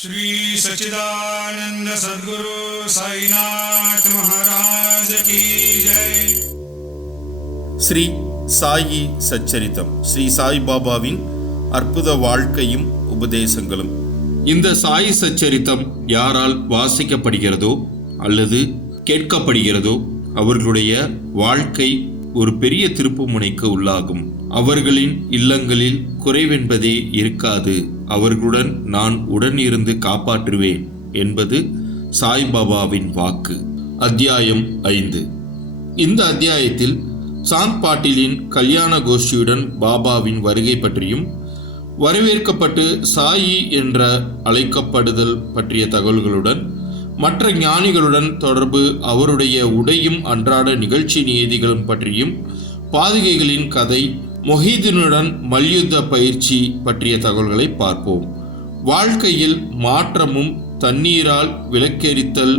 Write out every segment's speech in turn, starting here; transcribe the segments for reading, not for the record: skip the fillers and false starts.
श्री सच्चिदानंद सद्गुरु साईनाथ महाराज की जय. ஸ்ரீ சாயி சச்சரித்தம். ஸ்ரீ சாய் பாபாவின் அற்புத வாழ்க்கையும் உபதேசங்களும். இந்த சாயி சச்சரித்தம் யாரால் வாசிக்கப்படுகிறதோ அல்லது கேட்கப்படுகிறதோ அவர்களுடைய வாழ்க்கை ஒரு பெரிய திருப்பு முனைக்கு உள்ளாகும். அவர்களின் இல்லங்களில் குறைவென்பதே இருக்காது. அவர்களுடன் நான் உடன் இருந்து காப்பாற்றுவேன் என்பது சாய்பாபாவின் வாக்கு. அத்தியாயம் 5. இந்த அத்தியாயத்தில் சாந்த் பாட்டீலின் கல்யாண கோஷ்டியுடன் பாபாவின் வருகை பற்றியும் வரவேற்கப்பட்டு சாயி என்ற அழைக்கப்படுதல் பற்றிய தகவல்களுடன் மற்ற ஞானிகளுடன் தொடர்பு, அவருடைய உடையும் அன்றாட நிகழ்ச்சி நியதிகளும் பற்றியும் பாதுகைகளின் கதை, மொஹீதீனுடன் மல்யுத்த பயிற்சி பற்றிய தகவல்களை பார்ப்போம். வாழ்க்கையில் மாற்றமும் தண்ணீரால் விளக்கெரித்தல்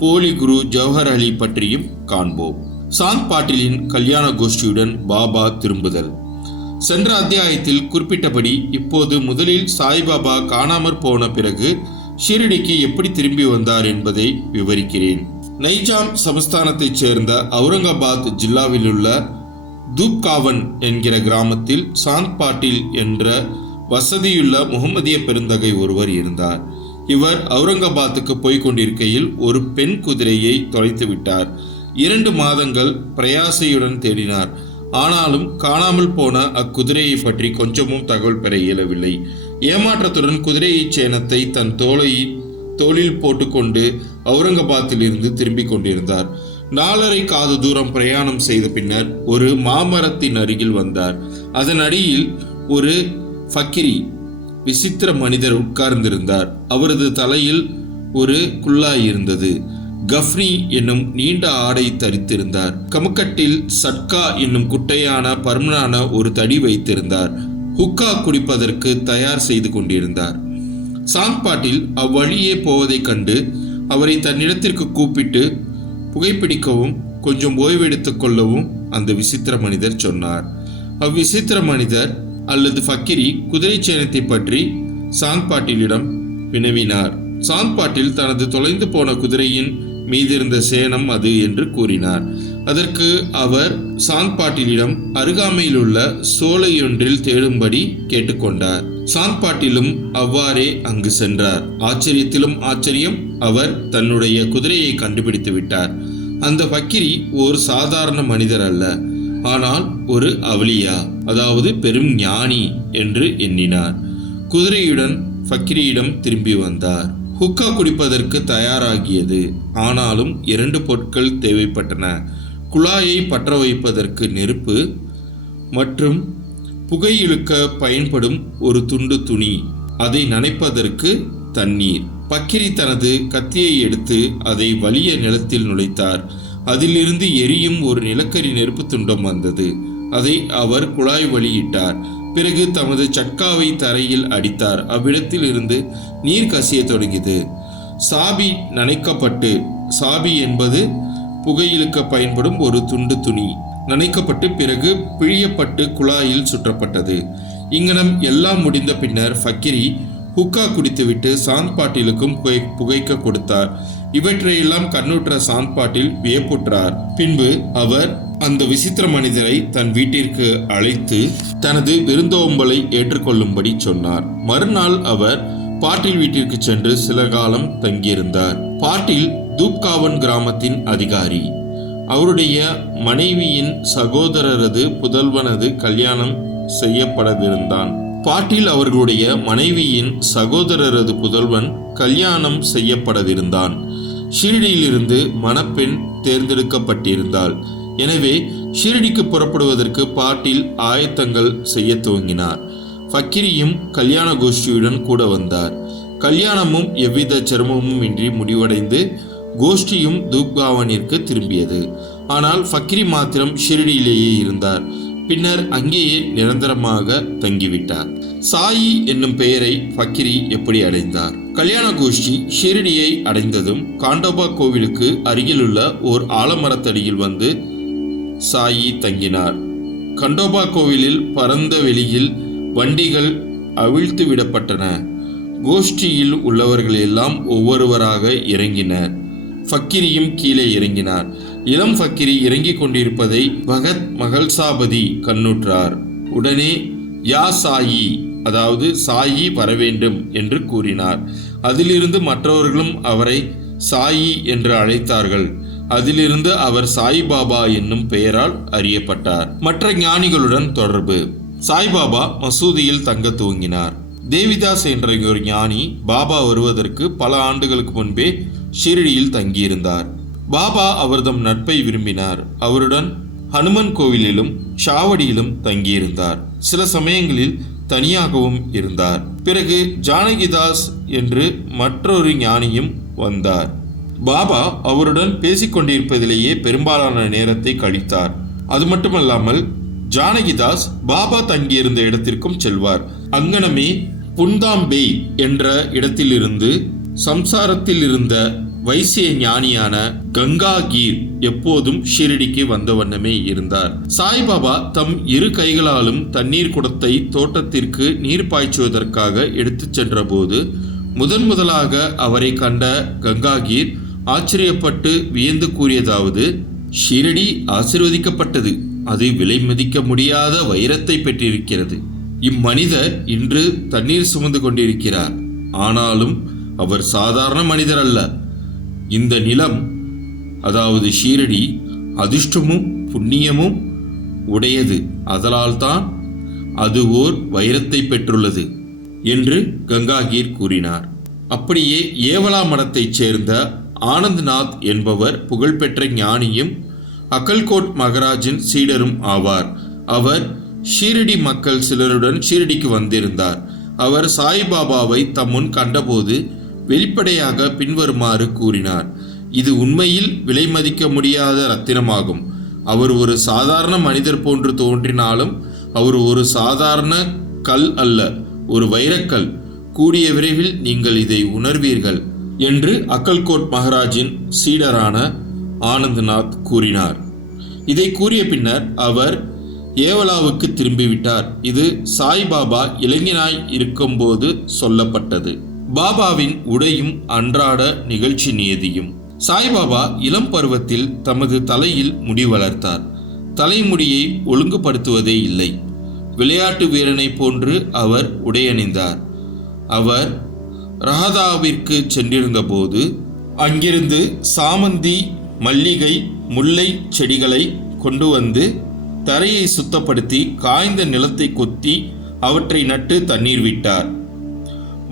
போலி குரு ஜவஹர் அலி பற்றியும் காண்போம். சாந்த் பாட்டீலின் கல்யாண கோஷ்டியுடன் பாபா திரும்புதல். சென்ற அத்தியாயத்தில் குறிப்பிட்டபடி இப்போது முதலில் சாய்பாபா காணாமற் போன பிறகு ஷிரடிக்கு எப்படி திரும்பி வந்தார் என்பதை விவரிக்கிறேன். நைஜாம் சமஸ்தானத்தைச் சேர்ந்த அவுரங்காபாத் ஜில்லாவில் உள்ள தூப்காவன் என்கிற கிராமத்தில் சாந்த் பாட்டீல் என்ற வசதியுள்ள முகமதிய பெருந்தகை ஒருவர் இருந்தார். இவர் அவுரங்காபாத்துக்கு போய்க் கொண்டிருக்கையில் ஒரு பெண் குதிரையை தொலைத்து விட்டார். 2 மாதங்கள் பிரயாசையுடன் தேடினார். ஆனாலும் காணாமல் போன அக்குதிரையை பற்றி கொஞ்சமும் தகவல் பெற இயலவில்லை. ஏமாற்றத்துடன் குதிரையை சேணத்தை தன் தோளில் போட்டுக்கொண்டு அவுரங்காபாத்தில் இருந்து திரும்பிக் கொண்டிருந்தார். 4½ காத தூரம் பிரயாணம் செய்த பின்னர் ஒரு மாமரத்தின் அருகில் வந்தார். அதன் அடியில் ஒரு ஃபக்கிரி, விசித்திர மனிதர் உட்கார்ந்திருந்தார். அவரது தலையில் ஒரு குல்லாய் இருந்தது. கஃப்னி என்னும் நீண்ட ஆடை தரித்திருந்தார். கமுக்கட்டில் சட்கா என்னும் குட்டையான பருமனான ஒரு தடி வைத்திருந்தார். ஹுக்கா குடிப்பதற்கு தயார் செய்து கொண்டிருந்தார். சாந்த் பாட்டீல் அவ்வழியே போவதைக் கண்டு அவரை தன்னிடத்திற்கு கூப்பிட்டு புகைப்பிடிக்கவும் கொஞ்சம் ஓய்வெடுத்துக் கொள்ளவும் அந்த விசித்திர மனிதர் சொன்னார். அவ்விசித்திர மனிதர் அல்லது ஃபக்கிரி குதிரை சேணத்தை பற்றி சாந்த் பாட்டீலிடம் வினவினார். சாந்த் பாட்டீல் தனது தொலைந்து போன குதிரையின் மீதிருந்த சேணம் அது என்று கூறினார். அதற்கு அவர் சாந்த் பாட்டீலிடம் அருகாமையில் உள்ள சோலையொன்றில் தேடும்படி கேட்டுக்கொண்டார். சாந்த் பாட்டீலும் அவ்வாறே அங்கு சென்றார். ஆச்சரியத்திலும் ஆச்சரியம், அவர் தன்னுடைய குதிரையை கண்டுபிடித்து விட்டார். அந்த ஃபக்கிரி ஒரு சாதாரண மனிதர் அல்ல, ஆனால் ஒரு அவுலியா, அதாவது பெரும் ஞானி என்று எண்ணினார். குதிரையுடன் ஃபக்கிரியிடம் திரும்பி வந்தார். ஹுக்கா குடிப்பதற்கு தயாராகியது. ஆனாலும் 2 பொருட்கள் தேவைப்பட்டன. குழாயை பற்ற வைப்பதற்கு நெருப்பு மற்றும் புகையிழுக்க பயன்படும் ஒரு துண்டு துணி, அதை நனைப்பதற்கு தண்ணீர். பக்கிரி தனது கத்தியை எடுத்து அதை வலிய நிலத்தில் நுழைத்தார். அதிலிருந்து எரியும் ஒரு நிலக்கரி நெருப்பு துண்டம் வந்தது. அதை அவர் குழாய் வழியிட்டார். பிறகு தமது சட்காவை தரையில் அடித்தார். அவ்விடத்தில் இருந்து நீர் கசிய தொடங்கியது. சாபி நனைக்கப்பட்டு, சாபி என்பது புகையிழுக்க பயன்படும் ஒரு துண்டு துணி, நனைக்கப்பட்டு பிறகு பிழியப்பட்டு குழாயில் சுற்றப்பட்டது. இங்கனம் எல்லாம் முடிந்த பின்னர் ஃபக்கிரி ஹுக்கா குடித்துவிட்டு சாந்த் பாட்டீலுக்கும் புகைக்க கொடுத்தார். இவற்றையெல்லாம் கண்ணுற்ற சாந்த் பாட்டீல் வியப்புற்றார். பின்பு அவர் அந்த விசித்திர மனிதரை தன் வீட்டிற்கு அழைத்து தனது விருந்தோம்பலை ஏற்றுக்கொள்ளும்படி சொன்னார். மறுநாள் அவர் பாட்டீல் வீட்டிற்கு சென்று சில காலம் தங்கியிருந்தார். பாட்டீல் தூப்காவன் கிராமத்தின் அதிகாரி. அவருடைய மனைவியின் சகோதரரது புதல்வனது கல்யாணம் செய்யப்படவிருந்தான். பாட்டீல் அவர்களுடைய மனைவியின் சகோதரரது புதல்வன் கல்யாணம் செய்யப்படவிருந்தான். ஷிரடியிலிருந்து மணப்பெண் தேர்ந்தெடுக்கப்பட்டிருந்தாள். எனவே ஷிரடிக்கு புறப்படுவதற்கு பாட்டீல் ஆயத்தங்கள் செய்ய துவங்கினார். ஃபக்கிரியும் கல்யாண கோஷ்டியுடன் கூட வந்தார். கல்யாணமும் எவ்வித சிரமமும் இன்றி முடிவடைந்து கோஷ்டியும் தூப்காவனிற்கு திரும்பியது. ஆனால் ஃபக்கிரி மாத்திரம் ஷிரடியிலேயே இருந்தார். பின்னர் அங்கேயே நிரந்தரமாக தங்கிவிட்டார். சாயி என்னும் பெயரை ஃபக்கிரி எப்படி அடைந்தார்? கல்யாண கோஷ்டி ஷிரடியை அடைந்ததும் காண்டோபா கோவிலுக்கு அருகிலுள்ள ஓர் ஆலமரத்தடியில் வந்து சாயி தங்கினார். கண்டோபா கோவிலில் பரந்த வெளியில் வண்டிகள் அவிழ்த்து விடப்பட்டன. கோஷ்டியில் உள்ளவர்கள் எல்லாம் ஒவ்வொருவராக இறங்கினர். ஃபக்கிரியும் கீழே இறங்கினார். இளம் ஃபக்கிரி இறங்கிக் கொண்டிருப்பதை பகத் மகள்சாபதி கண்ணுற்றார். உடனே யா சாயி, அதாவது சாயி வரவேண்டும் என்று கூறினார். அதிலிருந்து மற்றவர்களும் அவரை சாயி என்று அழைத்தார்கள். அதிலிருந்து அவர் சாய்பாபா என்னும் பெயரால் அறியப்பட்டார். மற்ற ஞானிகளுடன் தொடர்பு. சாய்பாபா மசூதியில் தங்க துவங்கினார். தேவிதாஸ் என்ற ஒரு ஞானி பாபா வருவதற்கு பல ஆண்டுகளுக்கு முன்பே ஷிரடியில் தங்கியிருந்தார். பாபா அவர்தம் நட்பை விரும்பினார். அவருடன் ஹனுமன் கோவிலிலும் ஷாவடியிலும் தங்கியிருந்தார். சில சமயங்களில் தனியாகவும் இருந்தார். பிறகு ஜானகிதாஸ் என்று மற்றொரு ஞானியும் வந்தார். பாபா அவருடன் பேசிக்கொண்டிருப்பதிலேயே பெரும்பாலான நேரத்தை கழித்தார். அது மட்டுமல்லாமல் ஜானகிதாஸ் பாபா தங்கியிருந்த இடத்திற்கும் செல்வார். அங்கனமே புந்தாம்பே என்ற இடத்திலிருந்து சம்சாரத்தில் இருந்த வைசிய ஞானியான கங்காகீர் எப்போதும் ஷிரடிக்கு வந்த வண்ணமே இருந்தார். சாய்பாபா தம் இரு கைகளாலும் தண்ணீர் குடத்தை தோட்டத்திற்கு நீர் பாய்ச்சுவதற்காக எடுத்துச் சென்ற போது முதலாக அவரை கண்ட கங்காகீர் ஆச்சரியப்பட்டு வியந்து கூறியதாவது: ஷிரடி ஆசீர்வதிக்கப்பட்டது. அது விலை மதிக்க முடியாத வைரத்தை பெற்றிருக்கிறது. இம்மனிதர் இன்று தண்ணீர் சுமந்து கொண்டிருக்கிறார். ஆனாலும் அவர் சாதாரண மனிதர் அல்ல. இந்த நிலம், அதாவது ஷீரடி, அதிர்ஷ்டமும் புண்ணியமும் உடையது. அதனால்தான் அது ஓர் வைரத்தை பெற்றுள்ளது என்று கங்காகீர் கூறினார். அப்படியே ஏவலா மடத்தைச் சேர்ந்த ஆனந்த்நாத் என்பவர் புகழ்பெற்ற ஞானியும் அக்கல்கோட் மகாராஜின் சீடரும் ஆவார். அவர் ஷீரடி மக்கள் சிலருடன் ஷீரடிக்கு வந்திருந்தார். அவர் சாய்பாபாவை தம் முன் கண்டபோது வெளிப்படையாக பின்வருமாறு கூறினார்: இது உண்மையில் விலை மதிக்க முடியாத ரத்தினமாகும். அவர் ஒரு சாதாரண மனிதர் போன்று தோன்றினாலும் அவர் ஒரு சாதாரண கல் அல்ல, ஒரு வைரக்கல். கூடிய விரைவில் நீங்கள் இதை உணர்வீர்கள் என்று அக்கல்கோட் மகாராஜின் சீடரான ஆனந்த்நாத் கூறினார். இதை கூறிய பின்னர் அவர் ஏவலாவுக்கு திரும்பிவிட்டார். இது சாய்பாபா இளைஞனாய் இருக்கும்போது சொல்லப்பட்டது. பாபாவின் உடையும் அன்றாட நிகழ்ச்சி நியதியும். சாய்பாபா இளம் பருவத்தில் தமது தலையில் முடி வளர்த்தார். தலைமுடியை ஒழுங்குபடுத்துவதே இல்லை. விளையாட்டு வீரனை போன்று அவர் உடையணிந்தார். அவர் ரஹதாவிற்கு சென்றிருந்த போது அங்கிருந்து சாமந்தி, மல்லிகை, முல்லை செடிகளை கொண்டு வந்து தரையை சுத்தப்படுத்தி காய்ந்த நிலத்தை கொத்தி அவற்றை நட்டு தண்ணீர் விட்டார்.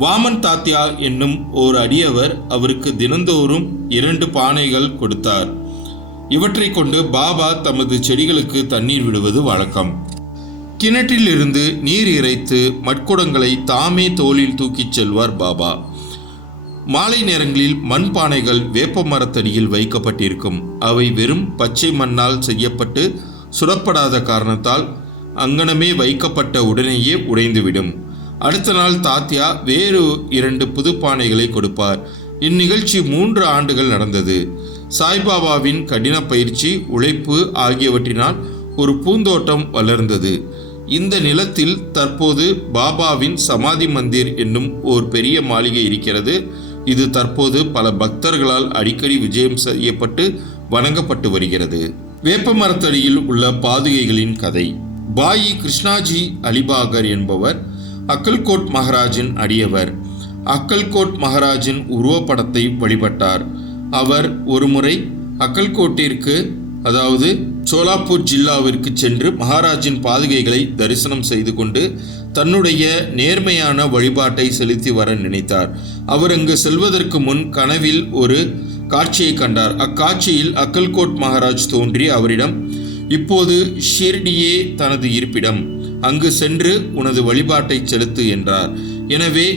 வாமன் தாத்யா என்னும் ஓர் அடியவர் அவருக்கு தினந்தோறும் 2 பானைகள் கொடுத்தார். இவற்றை கொண்டு பாபா தமது செடிகளுக்கு தண்ணீர் விடுவது வழக்கம். கிணற்றிலிருந்து நீர் இறைத்து மட்குடங்களை தாமே தோளில் தூக்கிச் செல்வார் பாபா. மாலை நேரங்களில் மண்பானைகள் வேப்ப மரத்தடியில் வைக்கப்பட்டிருக்கும். அவை வெறும் பச்சை மண்ணால் செய்யப்பட்டு சுடப்படாத காரணத்தால் அங்கனமே வைக்கப்பட்ட உடனேயே உடைந்துவிடும். அடுத்த நாள் தாத்யா வேறு 2 புது பானைகளை கொடுப்பார். இந்நிகழ்ச்சி 3 ஆண்டுகள் நடந்தது. சாய்பாபாவின் கடின பயிற்சி, உழைப்பு ஆகியவற்றினால் ஒரு பூந்தோட்டம் வளர்ந்தது. இந்த நிலத்தில் தற்போது பாபாவின் சமாதி மந்திர் என்னும் ஓர் பெரிய மாளிகை இருக்கிறது. இது தற்போது பல பக்தர்களால் அடிக்கடி விஜயம் செய்யப்பட்டு வணங்கப்பட்டு வருகிறது. வேப்ப மரத்தடியில் உள்ள பாதுகைகளின் கதை. பாயி கிருஷ்ணாஜி அலிபாகர் என்பவர் அக்கல்கோட் மகாராஜின் அடியவர். அக்கல்கோட் மகாராஜின் உருவப்படத்தை வழிபட்டார். அவர் ஒருமுறை அக்கல்கோட்டிற்கு, அதாவது சோலாப்பூர் ஜில்லாவிற்கு சென்று மகாராஜின் பாதுகைகளை தரிசனம் செய்து கொண்டு தன்னுடைய நேர்மையான வழிபாட்டை செலுத்தி வர நினைத்தார். அவர் அங்கு செல்வதற்கு முன் கனவில் ஒரு காட்சியை கண்டார். அக்காட்சியில் அக்கல்கோட் மகாராஜ் தோன்றி அவரிடம், இப்போது ஷிரடியே தனது இருப்பிடம், அங்கு சென்று உனது வழிபாட்டை செலுத்து என்றார். எனவே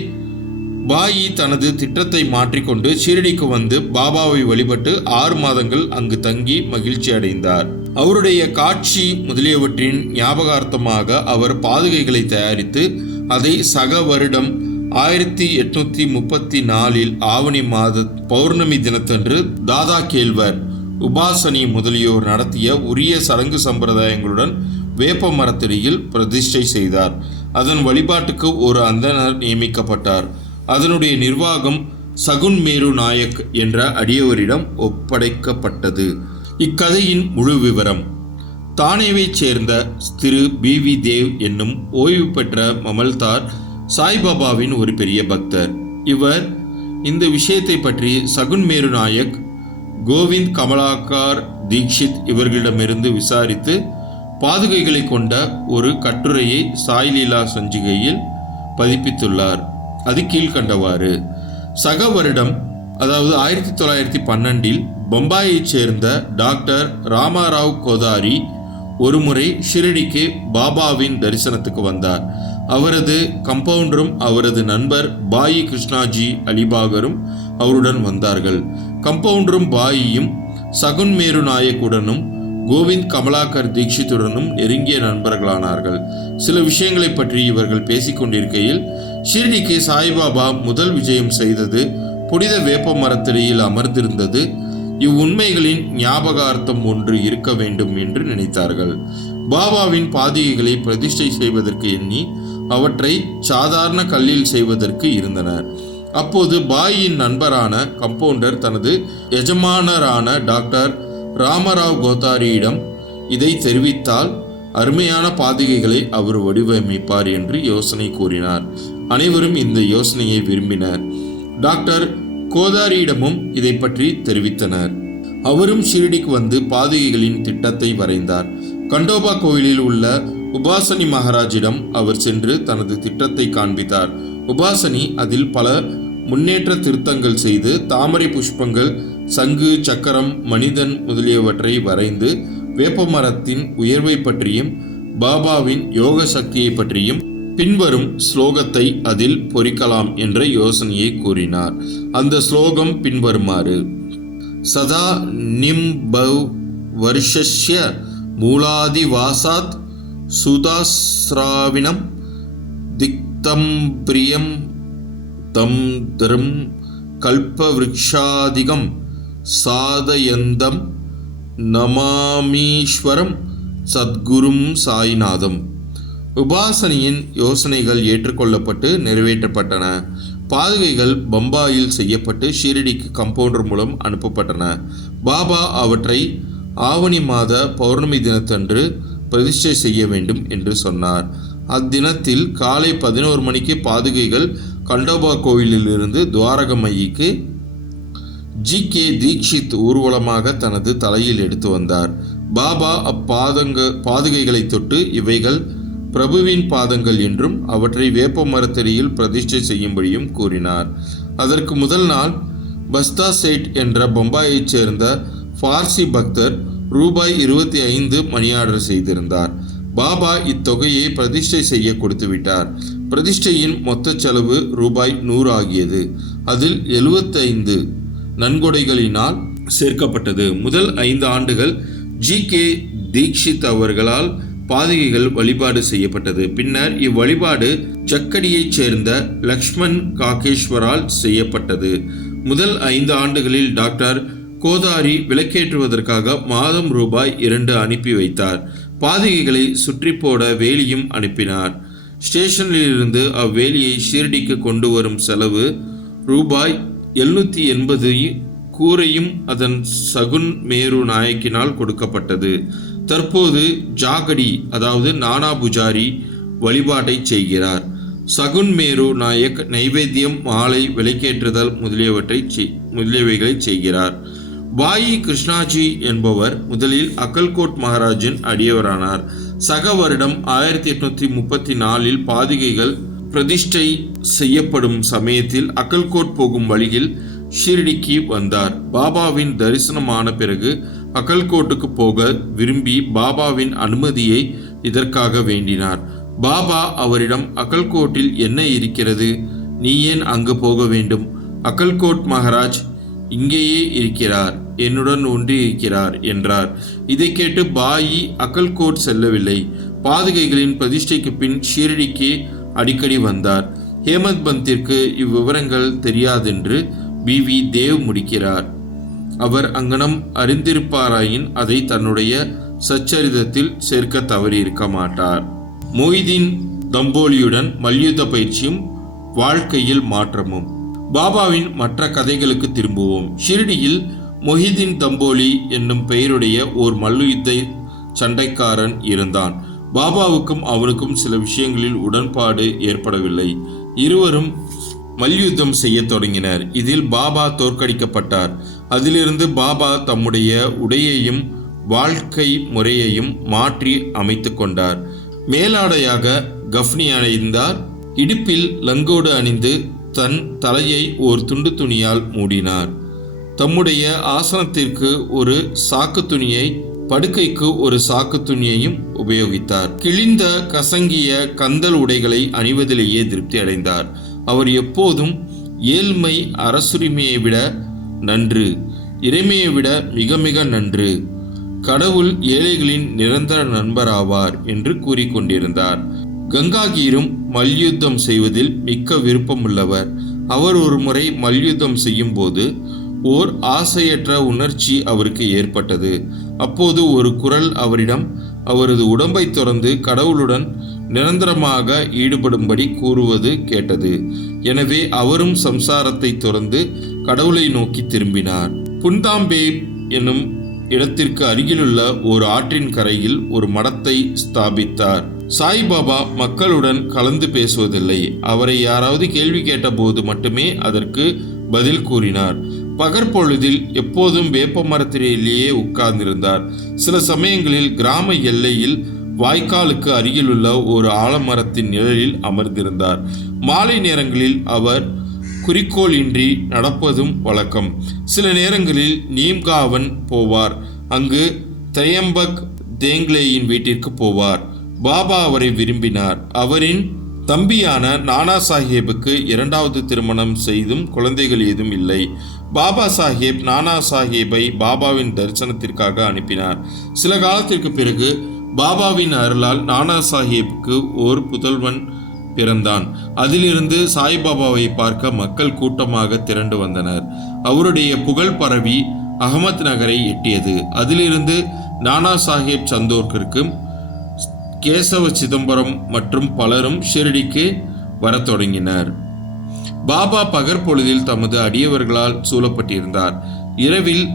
பாயி தனது திட்டத்தை மாற்றிக்கொண்டு ஷிரடிக்கு வந்து பாபாவை வழிபட்டு 6 மாதங்கள் அங்கு தங்கி மகிழ்ச்சி அடைந்தார். அவருடைய காட்சி முதலியவற்றின் ஞாபகார்த்தமாக அவர் பாதுகைகளை தயாரித்து அதை சக வருடம் 1834 ஆவணி மாத பௌர்ணமி தினத்தன்று தாதா கேல்வர், உபாசனி முதலியோர் நடத்திய உரிய சடங்கு சம்பிரதாயங்களுடன் வேப்ப மரத்தடியில் பிரதிஷ்டை செய்தார். அதன் வழிபாட்டுக்கு ஒரு அந்தணர் நியமிக்கப்பட்டார். அதனுடைய நிர்வாகம் சகுன் மேரு நாயக் என்ற அடியவரிடம் ஒப்படைக்கப்பட்டது. இக்கதையின் முழு விவரம்: தானேவைச் சேர்ந்த திரு BV தேவ் என்னும் ஓய்வு பெற்ற மமல்தார் சாய்பாபாவின் ஒரு பெரிய பக்தர். இவர் இந்த விஷயத்தை பற்றி சகுன் மேரு நாயக், கோவிந்த் கமலாக்கார் தீக்ஷித் இவர்களிடமிருந்து விசாரித்து பாதுகைகளை கொண்ட ஒரு கட்டுரையை சாய்லீலா சஞ்சிகையில் பதிப்பித்துள்ளார். அது கீழ்கண்டவாறு: சக வருடம், அதாவது 1912 பம்பாயைச் சேர்ந்த டாக்டர் ராமாராவ் கோதாரி ஒருமுறை ஷிரடிக்கு பாபாவின் தரிசனத்துக்கு வந்தார். அவரது கம்பவுண்டரும் அவரது நண்பர் பாயி கிருஷ்ணாஜி அலிபாகரும் அவருடன் வந்தார்கள். கம்பவுண்டரும் பாயியும் சகுன் மேரு நாயக்குடனும் கோவிந்த் கமலாக்கர் தீக்ஷித்துடனும் நெருங்கிய நண்பர்களானார்கள். சில விஷயங்களை பற்றி இவர்கள் பேசிக்கொண்டிருக்கையில் ஷிரடிக்கு சாய்பாபா முதல் விஜயம் செய்தது, புனித வேப்ப மரத்தடியில் அமர்ந்திருந்தது, இவ்வுண்மைகளின் ஞாபகார்த்தம் ஒன்று இருக்க வேண்டும் என்று நினைத்தார்கள். பாபாவின் பாதுகைகளை பிரதிஷ்டை செய்வதற்கு எண்ணி அவற்றை சாதாரண கல்லில் செய்வதற்கு இருந்தனர். அப்போது பாயின் நண்பரான கம்பவுண்டர் தனது எஜமானரான டாக்டர் ராமராவ் கோதாரியிடம் இதை தெரிவித்தால் அருமையான பாதுகைகளை அவர் வடிவமைப்பார் என்று யோசனை கூறினார். அனைவரும் இந்த யோசனையை விரும்பினர். டாக்டர் கோதாரியிடமும் இதை பற்றி தெரிவித்தனர். அவரும் ஷிரடிக்கு வந்து பாதுகைகளின் திட்டத்தை வரைந்தார். கண்டோபா கோயிலில் உள்ள உபாசனி மகாராஜிடம் அவர் சென்று தனது திட்டத்தை காண்பித்தார். உபாசனி அதில் பல முன்னேற்ற திருத்தங்கள் செய்து தாமரை புஷ்பங்கள், சங்கு, சக்கரம், மனிதன் முதலியவற்றை வரைந்து வேப்பமரத்தின் உயர்வை பற்றியும் பாபாவின் யோக சக்தியை பற்றியும் பின்வரும் ஸ்லோகத்தை அதில் பொறிக்கலாம் என்ற யோசனையை கூறினார். அந்த ஸ்லோகம் பின்வருமாறு: சதா நிம்பவ் வருஷஸ்ய மூலாதி வாசாத் சுதாஸ்ராவினம் திக்தம் பிரியம் தம் தரும் கல்பவ்ருக்ஷாதிகம் சாதயந்தம் நமாமீஸ்வரம் சத்குரும் சாய்நாதம். உபாசனியின் யோசனைகள் ஏற்றுக்கொள்ளப்பட்டு நிறைவேற்றப்பட்டன. பாதுகைகள் பம்பாயில் செய்யப்பட்டு ஷிரடிக்கு கம்பவுண்டர் மூலம் அனுப்பப்பட்டன. பாபா அவற்றை ஆவணி மாத பௌர்ணமி தினத்தன்று பிரதிஷ்டை செய்ய வேண்டும் என்று சொன்னார். அத்தினத்தில் காலை 11 மணிக்கு பாதுகைகள் கண்டோபா கோயிலிலிருந்து துவாரகமயிக்கு GK தீக்ஷித் ஊர்வலமாக தனது தலையில் எடுத்து வந்தார். பாபா பாதுகைகளை தொட்டு இவைகள் பிரபுவின் பாதங்கள் என்றும் அவற்றை வேப்ப மரத்தடியில் பிரதிஷ்டை செய்யும்படியும் கூறினார். அதற்கு முதல் நாள் பஸ்தா சேட் என்ற பம்பாயைச் சேர்ந்த பார்சி பக்தர் ரூபாய் 25 மணி ஆர்டர் செய்திருந்தார். பாபா இத்தொகையை பிரதிஷ்டை செய்ய கொடுத்து விட்டார். பிரதிஷ்டையின் மொத்த செலவு ரூபாய் 100 ஆகியது. அதில் 75 நன்கொடைகளினால் சேர்க்கப்பட்டது. முதல் 5 ஆண்டுகள் GK தீக்ஷித் அவர்களால் பாதுகைகள் வழிபாடு செய்யப்பட்டது. பின்னர் இவ்வழிபாடு ஜக்கடியைச் சேர்ந்த லக்ஷ்மண் காகேஸ்வரால் செய்யப்பட்டது. முதல் 5 ஆண்டுகளில் டாக்டர் கோதாரி விளக்கேற்றுவதற்காக மாதம் ரூபாய் 2 அனுப்பி வைத்தார். பாதுகைகளை சுற்றி போட வேலியும் அனுப்பினார். ஸ்டேஷனிலிருந்து அவ்வேலியை ஷிரடிக்கு கொண்டு வரும் செலவு ரூபாய் 780 கூரையும் அதன் சகுன் மேரு நாயக்கினால் கொடுக்கப்பட்டது. தற்போது ஜாகடி, அதாவது நானா புஜாரி வழிபாட்டை செய்கிறார். சகுன் மேரு நாயக் நைவேத்தியம், மாலை, விளக்கேற்றுதல் முதலியவைகளை செய்கிறார். பாயி கிருஷ்ணாஜி என்பவர் முதலில் அக்கல்கோட் மகாராஜின் அடியவரானார். சக வருடம் 1834 பாதுகைகள் பிரதிஷ்டை செய்யப்படும் சமயத்தில் அக்கல்கோட் போகும் வழியில் ஷிரடிக்கு வந்தார். பாபாவின் தரிசனமான பிறகு அக்கல்கோட்டுக்கு போக விரும்பி பாபாவின் அனுமதியை இதற்காக வேண்டினார். பாபா அவரிடம், அக்கல்கோட்டில் என்ன இருக்கிறது? நீ ஏன் அங்கு போக வேண்டும்? அக்கல்கோட் மகாராஜ் இங்கேயே இருக்கிறார், என்னுடன் ஒன்றி இருக்கிறார் என்றார். இதை கேட்டு பாயி அக்கல்கோட் செல்லவில்லை. பாதுகைகளின் பிரதிஷ்டைக்கு பின் ஷிரடிக்கு அடிக்கடி வந்தார். ஹேமந்த் பந்திற்கு இவ்விவரங்கள் தெரியாதென்று BV தேவ் முடிக்கிறார். அவர் அங்கனம் அறிந்திருப்பாராயின் அதை தன்னுடைய சச்சரிதத்தில் சேர்க்க தவறியிருக்க மாட்டார். மொய்தீன் தம்போலியுடன் மல்யுத்த பயிற்சியும் வாழ்க்கையில் மாற்றமும். பாபாவின் மற்ற கதைகளுக்கு திரும்புவோம். ஷிரடியில் மொஹிதீன் தம்போலி என்னும் பெயருடைய ஓர் மல்யுத்த சண்டைக்காரன் இருந்தான். பாபாவுக்கும் அவனுக்கும் சில விஷயங்களில் உடன்பாடு ஏற்படவில்லை. இருவரும் மல்யுத்தம் செய்ய தொடங்கினர். இதில் பாபா தோற்கடிக்கப்பட்டார். அதிலிருந்து பாபா தம்முடைய உடையையும் வாழ்க்கை முறையையும் மாற்றி அமைத்து கொண்டார். மேலாடையாக கஃப்னி அணிந்தார். இடுப்பில் லங்கோடு அணிந்து தன் தலையை ஒரு துண்டு துணியால் மூடினார். தம்முடைய ஆசனத்திற்கு ஒரு சாக்கு துணியை, படுக்கைக்கு ஒரு சாக்கு துணியையும் உபயோகித்தார். கிழிந்த கசங்கிய கந்தல் உடைகளை அணிவதிலேயே திருப்தி அடைந்தார். அவர் எப்போதும் ஏழ்மை அரசுரிமையை விட நன்று, இறைமையை விட மிக மிக நன்று, கடவுள் ஏழைகளின் நிரந்தர நண்பராவார் என்று கூறிக்கொண்டிருந்தார். கங்காகீரும் மல்யுத்தம் செய்வதில் மிக்க விருப்பமுள்ளவர். அவர் ஒரு முறை மல்யுத்தம் செய்யும் போது ஓர் ஆசையற்ற உணர்ச்சி அவருக்கு ஏற்பட்டது. அப்போது ஒரு குரல் அவரிடம் அவரது உடம்பை துறந்து கடவுளுடன் நிரந்தரமாக ஈடுபடும்படி கூறுவது கேட்டது. எனவே அவரும் சம்சாரத்தை துறந்து கடவுளை நோக்கி திரும்பினார். புன்தாம்பே என்னும் இடத்திற்கு அருகிலுள்ள ஒரு ஆற்றின் கரையில் ஒரு மடத்தை ஸ்தாபித்தார். சாய்பாபா மக்களுடன் கலந்து பேசுவதில்லை. அவரை யாராவது கேள்வி கேட்டபோது மட்டுமே அதற்கு பதில் கூறினார். பகற்பொழுதில் எப்போதும் வேப்ப மரத்திலேயே உட்கார்ந்திருந்தார். சில சமயங்களில் கிராம எல்லையில் வாய்க்காலுக்கு அருகிலுள்ள ஒரு ஆலமரத்தின் நிழலில் அமர்ந்திருந்தார். மாலை நேரங்களில் அவர் குறிக்கோள் இன்றி நடப்பதும் வழக்கம். சில நேரங்களில் நீம்காவன் போவார். அங்கு திரையம்பக் தேங்லேயின் வீட்டிற்கு போவார். பாபா அவரை விரும்பினார். அவரின் தம்பியான நானா சாஹேபுக்கு இரண்டாவது திருமணம் செய்தும் குழந்தைகள் ஏதும் இல்லை. பாபா சாஹேப் நானா சாஹேபை பாபாவின் தரிசனத்திற்காக அனுப்பினார். சில காலத்திற்கு பிறகு பாபாவின் அருளால் நானா சாஹேபுக்கு ஓர் புதல்வன் பிறந்தான். அதிலிருந்து சாய்பாபாவை பார்க்க மக்கள் கூட்டமாக திரண்டு வந்தனர். அவருடைய புகழ் பரவி அகமத் நகரை எட்டியது. அதிலிருந்து நானா சாஹேப் சந்தோர்கருக்கும் கேசவ சிதம்பரம் மற்றும் பலரும் ஷிரடிக்கு வரத் தொடங்கினர். பாபா பகற்பொழுதில் தமது அடியவர்களால் சூழப்பட்டிருந்தார். இரவில்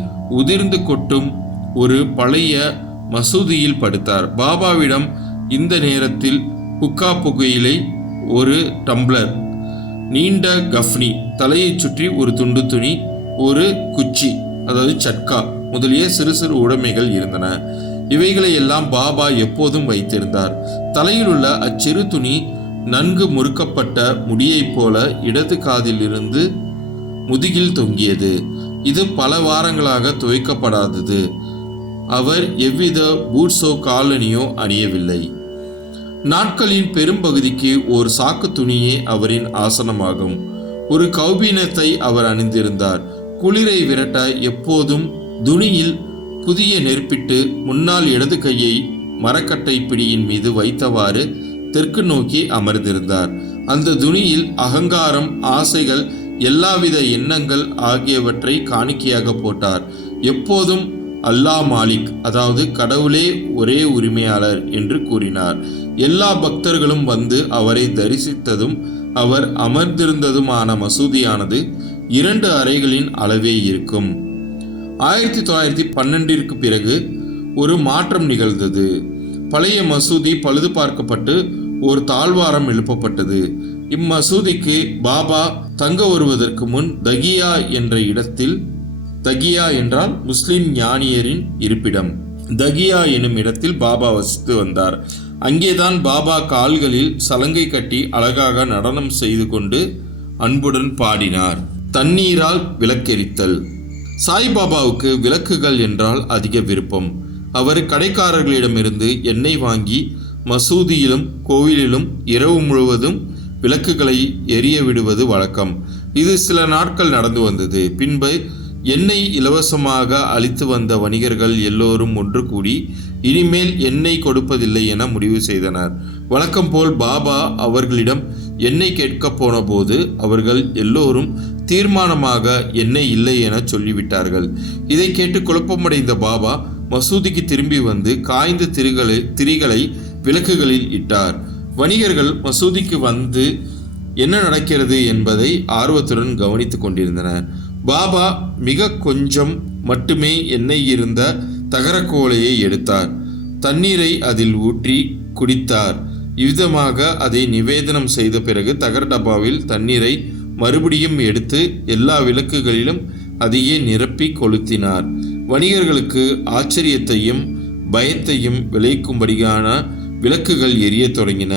உதிர்ந்து கொட்டும் ஒரு பழைய மசூதியில் படுத்தார். பாபாவிடம் இந்த நேரத்தில் புக்கா புகையிலை, ஒரு டம்ளர், நீண்ட கஃப்னி, தலையை சுற்றி ஒரு துண்டு துணி, ஒரு குச்சி அதாவது சட்கா முதலிய சிறு சிறு உடைமைகள் இருந்தன. இவைகளை எல்லாம் பாபா எப்போதும் வைத்திருந்தார். தலையில் உள்ள அச்சிறு துணி நன்கு முறுக்கப்பட்ட முடியைப் போல இடது காதில் இருந்து முதுகில் தொங்கியது. இது பல வாரங்களாக துவைக்கப்படாதது. அவர் எவ்வித பூட்ஸோ காலணியோ அணியவில்லை. நாட்களின் பெரும்பகுதிக்கு ஒரு சாக்கு துணியே அவரின் ஆசனமாகும். ஒரு கௌபீனத்தை அவர் அணிந்திருந்தார். குளிரை விரட்ட எப்போதும் துணியில் புதிய நெருப்பிட்டு முன்னால் இடது கையை மரக்கட்டை பிடியின் மீது வைத்தவாறு தெற்கு நோக்கி அமர்ந்திருந்தார். அந்த துணியில் அகங்காரம், ஆசைகள், எல்லாவித எண்ணங்கள் ஆகியவற்றை காணிக்கையாக போட்டார். எப்போதும் அல்லாஹ் மாலிக், அதாவது கடவுளே ஒரே உரிமையாளர் என்று கூறினார். எல்லா பக்தர்களும் வந்து அவரை தரிசித்ததும் அவர் அமர்ந்திருந்ததுமான மசூதியானது 2 அறைகளின் அளவே இருக்கும். 1912 பிறகு ஒரு மாற்றம் நிகழ்ந்தது. பழைய மசூதி பழுது பார்க்கப்பட்டு ஒரு தாழ்வாரம் எழுப்பப்பட்டது. இம்மசூதிக்கு பாபா தங்க வருவதற்கு முன் தகியா என்ற இடத்தில், தகியா என்றால் முஸ்லிம் ஞானியரின் இருப்பிடம், தகியா எனும் இடத்தில் பாபா வசித்து வந்தார். அங்கேதான் பாபா கால்களில் சலங்கை கட்டி அழகாக நடனம் செய்து கொண்டு அன்புடன் பாடினார். தண்ணீரால் விளக்கெரித்தல். சாய்பாபாவுக்கு விளக்குகள் என்றால் அதிக விருப்பம். அவர் கடைக்காரர்களிடமிருந்து எண்ணெய் வாங்கி மசூதியிலும் கோவிலிலும் இரவு முழுவதும் விளக்குகளை எரிய விடுவது வழக்கம். இது சில நாட்கள் நடந்து வந்தது. பின்பு எண்ணெய் இலவசமாக அளித்து வந்த வணிகர்கள் எல்லோரும் ஒன்று கூடி இனிமேல் எண்ணெய் கொடுப்பதில்லை என முடிவு செய்தனர். வழக்கம் போல் பாபா அவர்களிடம் எண்ணெய் கேட்க போன போது அவர்கள் எல்லோரும் தீர்மானமாக எண்ணெய் இல்லை என சொல்லிவிட்டார்கள். இதை கேட்டு குழப்பமடைந்த பாபா மசூதிக்கு திரும்பி வந்து காய்ந்த திரிகளை விளக்குகளில் இட்டார். வணிகர்கள் மசூதிக்கு வந்து என்ன நடக்கிறது என்பதை ஆர்வத்துடன் கவனித்துக் கொண்டிருந்தனர். பாபா மிக கொஞ்சம் மட்டுமே எண்ணெய் இருந்த தகரக்கோலையை எடுத்தார். தண்ணீரை அதில் ஊற்றி குடித்தார். இவ்விதமாக அதை நிவேதனம் செய்த பிறகு தகர டப்பாவில் தண்ணீரை மறுபடியும் எடுத்து எல்லா விளக்குகளிலும் அதையே நிரப்பி கொளுத்தினார். வணிகர்களுக்கு ஆச்சரியத்தையும் பயத்தையும் விளைக்கும்படியான விளக்குகள் எரியத் தொடங்கின.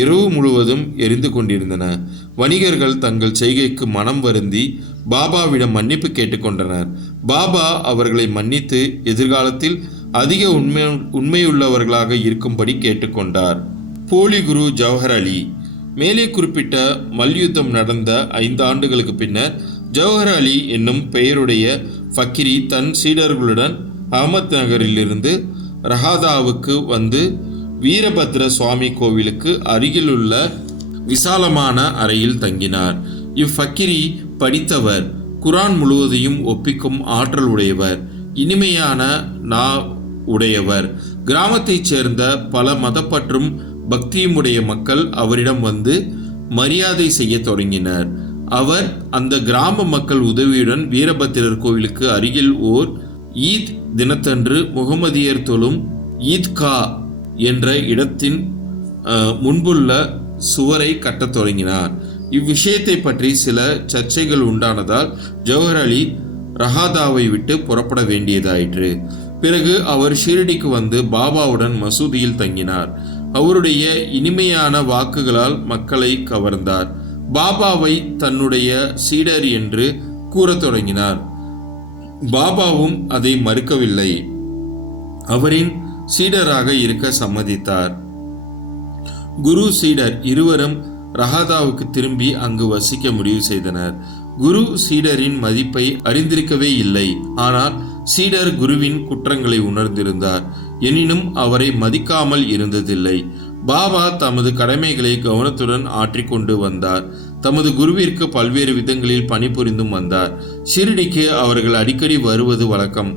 இரவு முழுவதும் எரிந்து கொண்டிருந்தன. வணிகர்கள் தங்கள் செய்கைக்கு மனம் வருந்தி பாபாவிடம் மன்னிப்பு கேட்டுக்கொண்டனர். பாபா அவர்களை மன்னித்து எதிர்காலத்தில் அதிக உண்மையுள்ளவர்களாக இருக்கும்படி கேட்டுக்கொண்டார். போலி குரு ஜவஹர் அலி. மேலே குறிப்பிட்ட மல்யுத்தம் நடந்த 5 ஆண்டுகளுக்கு பின்னர் ஜவஹர் அலி என்னும் பெயருடைய ஃபக்கிரி தன் சீடர்களுடன் அகமத் நகரிலிருந்து ரஹாதாவுக்கு வந்து வீரபத்ர சுவாமி கோவிலுக்கு அருகிலுள்ள விசாலமான அறையில் தங்கினார். இவ்வக்கிரி படித்தவர், குரான் முழுவதையும் ஒப்பிக்கும் ஆற்றல் உடையவர், இனிமையான நா உடையவர். கிராமத்தைச் சேர்ந்த பல மதப்பற்றும் பக்தியும் உடைய மக்கள் அவரிடம் வந்து மரியாதை செய்ய தொடங்கினர். அவர் அந்த கிராம மக்கள் உதவியுடன் வீரபத்திரர் கோவிலுக்கு அருகில் ஓர் ஈத் தினத்தன்று முகமதியர் தொழும் ஈத்கா என்ற இடத்தின் முன்புள்ள சுவரை கட்டத் தொடங்கினார். இவ்விஷயத்தை பற்றி சில சர்ச்சைகள் உண்டானதால் ஜவஹர் அலி ரஹாதாவை விட்டு புறப்பட வேண்டியதாயிற்று. பிறகு அவர் ஷீரடிக்கு வந்து பாபாவுடன் மசூதியில் தங்கினார். அவருடைய இனிமையான வாக்குகளால் மக்களை கவர்ந்தார். பாபாவை தன்னுடைய சீடர் என்று கூறத் தொடங்கினார். பாபாவும் அதை மறுக்கவில்லை. அவரின் சீடராக இருக்க சம்மதித்தார். குரு சீடர் இருவரும் ரஹாதாவுக்கு திரும்பி அங்கு வசிக்க முடிவு செய்தனர். குரு சீடரின் மதிப்பை அறிந்திருக்கவே இல்லை. ஆனால் சீடர் குருவின் குற்றங்களை உணர்ந்திருந்தார். எனினும் அவரை மதிக்காமல் இருந்ததில்லை. பாபா தமது கடமைகளை கவனத்துடன் ஆற்றிக்கொண்டு வந்தார். தமது குருவிற்கு பல்வேறு விதங்களில் பணிபுரிந்தும் வந்தார். ஷிரடிக்கு அவர்கள் அடிக்கடி வருவது வழக்கம்.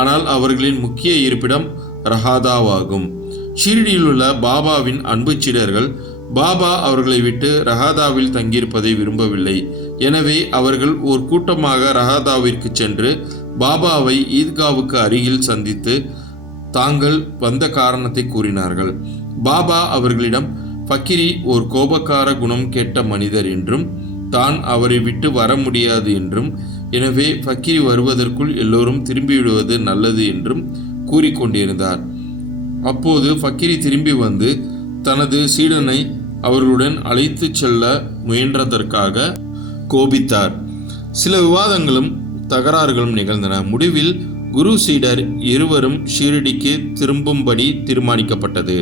ஆனால் அவர்களின் முக்கிய இருப்பிடம் ரஹாதாவாகும். ஷிரடியில் உள்ள பாபாவின் அன்பு சீடர்கள் பாபா அவர்களை விட்டு ரஹாதாவில் தங்கியிருப்பதை விரும்பவில்லை. எனவே அவர்கள் ஒரு கூட்டமாக ரஹாதாவிற்கு சென்று பாபாவை ஈத்காவுக்கு அருகில் சந்தித்து தாங்கள் வந்த காரணத்தை கூறினார்கள். பாபா அவர்களிடம் ஃபக்கிரி ஒரு கோபக்கார குணம் கெட்ட மனிதர் என்றும் தான் அவரை விட்டு வர முடியாது என்றும் எனவே ஃபக்கிரி வருவதற்குள் எல்லோரும் திரும்பிவிடுவது நல்லது என்றும் கூறிக்கொண்டிருந்தார். அப்போது ஃபக்கிரி திரும்பி வந்து தனது சீடனை அவர்களுடன் அழைத்து செல்ல முயன்றதற்காக கோபித்தார். சில விவாதங்களும் தகராறுகளும் நிகழ்ந்தன. முடிவில் குரு சீடர் இருவரும் ஷீரடிக்கு திரும்பும்படி தீர்மானிக்கப்பட்டது.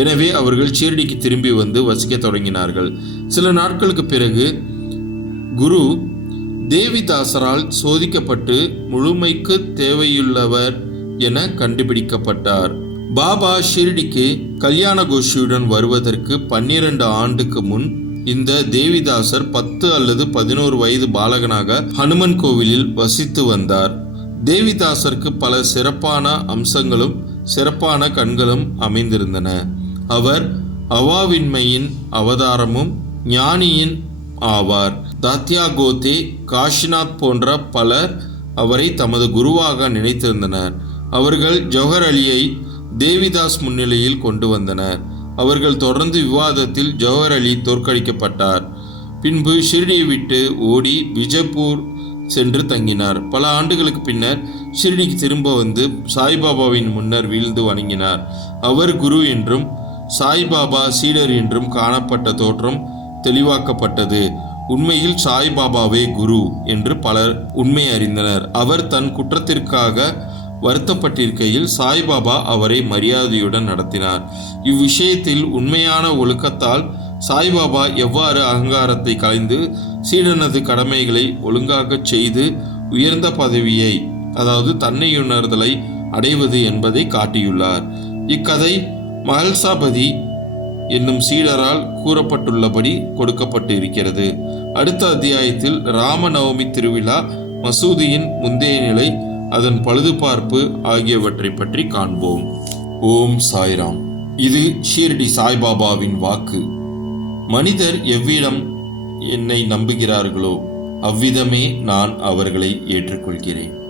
எனவே அவர்கள் ஷீரடிக்கு திரும்பி வந்து வசிக்க தொடங்கினார்கள். சில நாட்களுக்கு பிறகு குரு தேவிதாசரால் சோதிக்கப்பட்டு முழுமைக்கு தேவையுள்ளவர் என கண்டுபிடிக்கப்பட்டார். பாபா ஷிரடிக்கு கல்யாண கோஷியுடன் வருவதற்கு 12 ஆண்டுக்கு முன் இந்த தேவிதாசர் 10 அல்லது 11 வயது பாலகனாக ஹனுமன் கோவிலில் வசித்து வந்தார். தேவிதாசருக்கு பல சிறப்பான அம்சங்களும் சிறப்பான கண்களும் அமைந்திருந்தன. அவர் அவாவின்மையின் அவதாரமும் ஞானியின் ஆவார். தாத்யா கோதே, காஷிநாத் போன்ற பலர் அவரை தமது குருவாக நினைத்திருந்தனர். அவர்கள் ஜவஹர் அலியை தேவிதாஸ் முன்னிலையில் கொண்டு வந்தனர். அவர்கள் தொடர்ந்து விவாதத்தில் ஜவஹர் அலி தோற்கடிக்கப்பட்டார். பின்பு ஷிரடியை விட்டு ஓடி விஜய்பூர் சென்று தங்கினார். பல ஆண்டுகளுக்கு பின்னர் ஷிரடிக்கு திரும்ப வந்து சாய்பாபாவின் முன்னர் வீழ்ந்து வணங்கினார். அவர் குரு என்றும் சாய்பாபா சீடர் என்றும் காணப்பட்ட தோற்றம் தெளிவாக்கப்பட்டது. உண்மையில் சாய்பாபாவே குரு என்று பலர் உண்மை அறிந்தனர். அவர் தன் குற்றத்திற்காக வருத்தப்பட்டிருக்கையில் சாய்பாபா அவரை மரியாதையுடன் நடத்தினார். இவ்விஷயத்தில் உண்மையான ஒழுக்கத்தால் சாய்பாபா எவ்வாறு அகங்காரத்தை களைந்து சீடனது கடமைகளை ஒழுங்காக செய்து உயர்ந்த பதவியை, அதாவது தன்னையுணர்தலை அடைவது என்பதை காட்டியுள்ளார். இக்கதை மஹல்சாபதி என்னும் சீடரால் கூறப்பட்டுள்ளபடி கொடுக்கப்பட்டு இருக்கிறது. அடுத்த அத்தியாயத்தில் ராமநவமி திருவிழா, மசூதியின் முந்தைய நிலை, அதன் பழுதுபார்ப்பு ஆகியவற்றை பற்றி காண்போம். ஓம் சாய்ராம். இது ஷீரடி சாய்பாபாவின் வாக்கு. மனிதர் எவ்விடம் என்னை நம்புகிறார்களோ அவ்விதமே நான் அவர்களை ஏற்றுக்கொள்கிறேன்.